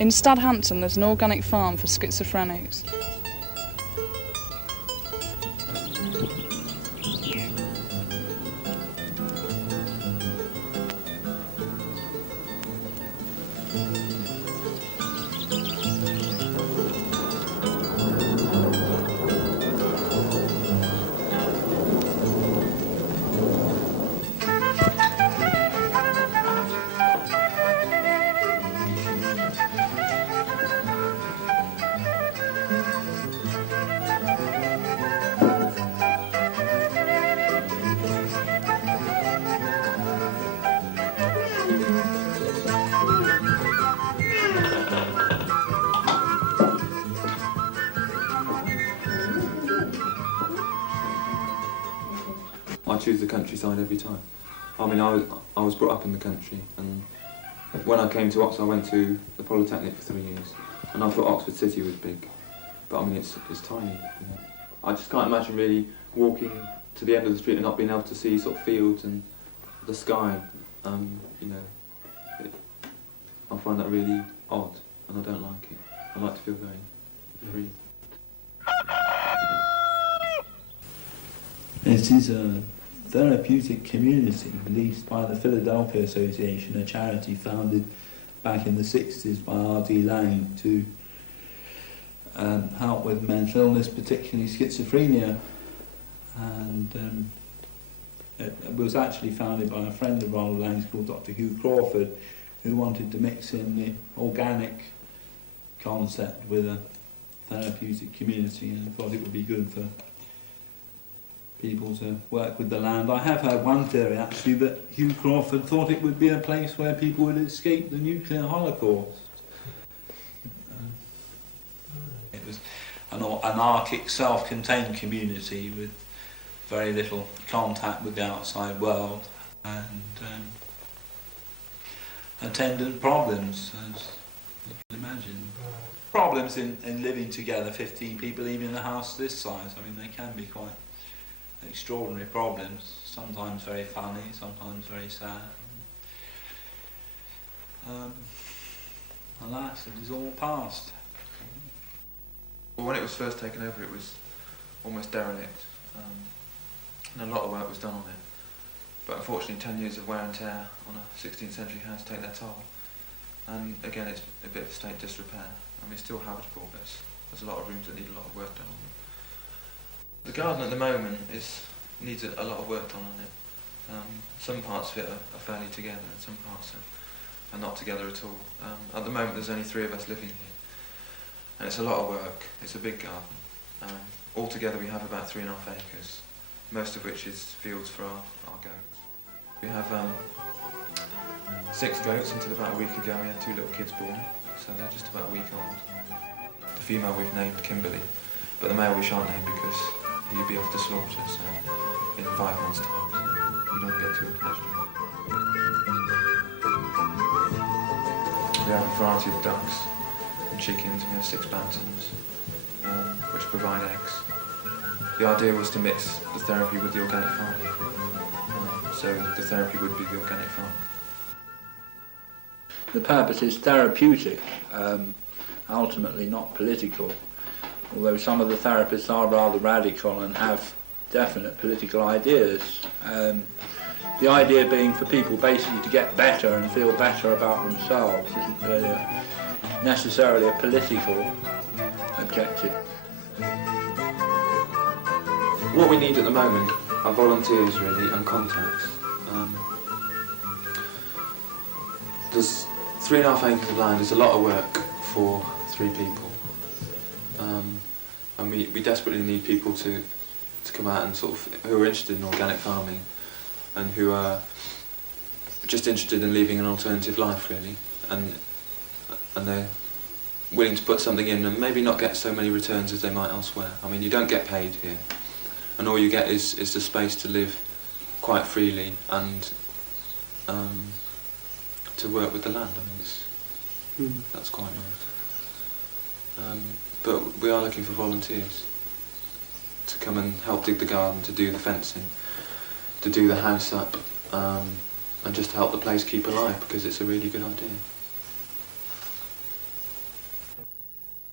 In Stadhampton there's an organic farm for schizophrenics. I choose the countryside every time. I mean, I was brought up in the country, and when I came to Oxford, I went to the Polytechnic for 3 years, and I thought Oxford City was big, but I mean, it's tiny. You know? I just can't imagine really walking to the end of the street and not being able to see sort of fields and the sky. You know, I find that really odd, and I don't like it. I like to feel very free. It is a therapeutic community released by the Philadelphia Association, a charity founded back in the 60s by R.D. Laing to help with mental illness, particularly schizophrenia. And it was actually founded by a friend of Ronald Lang's called Dr. Hugh Crawford, who wanted to mix in the organic concept with a therapeutic community and thought it would be good for people to work with the land. I have heard one theory actually that Hugh Crawford thought it would be a place where people would escape the nuclear holocaust. It was an anarchic, self-contained community with very little contact with the outside world and attendant problems, as you can imagine. Problems in living together, 15 people even in a house this size. I mean, they can be quite extraordinary problems, sometimes very funny, sometimes very sad. Alas, it is all past. Well, when it was first taken over, it was almost derelict, and a lot of work was done on it. But unfortunately, 10 years of wear and tear on a 16th century house take their toll. And again, it's a bit of state disrepair. I mean, it's still habitable, but there's a lot of rooms that need a lot of work done on them. The garden at the moment needs a lot of work done on it. Some parts of it are fairly together, and some parts are not together at all. At the moment, there's only 3 of us living here, and it's a lot of work. It's a big garden. Altogether, we have about 3.5 acres, most of which is fields for our goats. We have 6 goats. Until about a week ago, we had 2 little kids born, so they're just about a week old. The female we've named Kimberly, but the male we shan't name because he'd be off to slaughter, so in 5 months' time, so we don't get too attached to him. We have a variety of ducks and chickens, we have 6 bantams, which provide eggs. The idea was to mix the therapy with the organic farming, so the therapy would be the organic farm. The purpose is therapeutic, ultimately not political. Although some of the therapists are rather radical and have definite political ideas. The idea being for people basically to get better and feel better about themselves isn't really necessarily a political objective. What we need at the moment are volunteers really and contacts. There's 3.5 acres of land, is a lot of work for 3 people. And we desperately need people to come out and sort of, who are interested in organic farming and who are just interested in leading an alternative life really, and they're willing to put something in and maybe not get so many returns as they might elsewhere. I mean, you don't get paid here, and all you get is the space to live quite freely and to work with the land. I mean, that's quite nice. But we are looking for volunteers to come and help dig the garden, to do the fencing, to do the house up, and just to help the place keep alive, because it's a really good idea.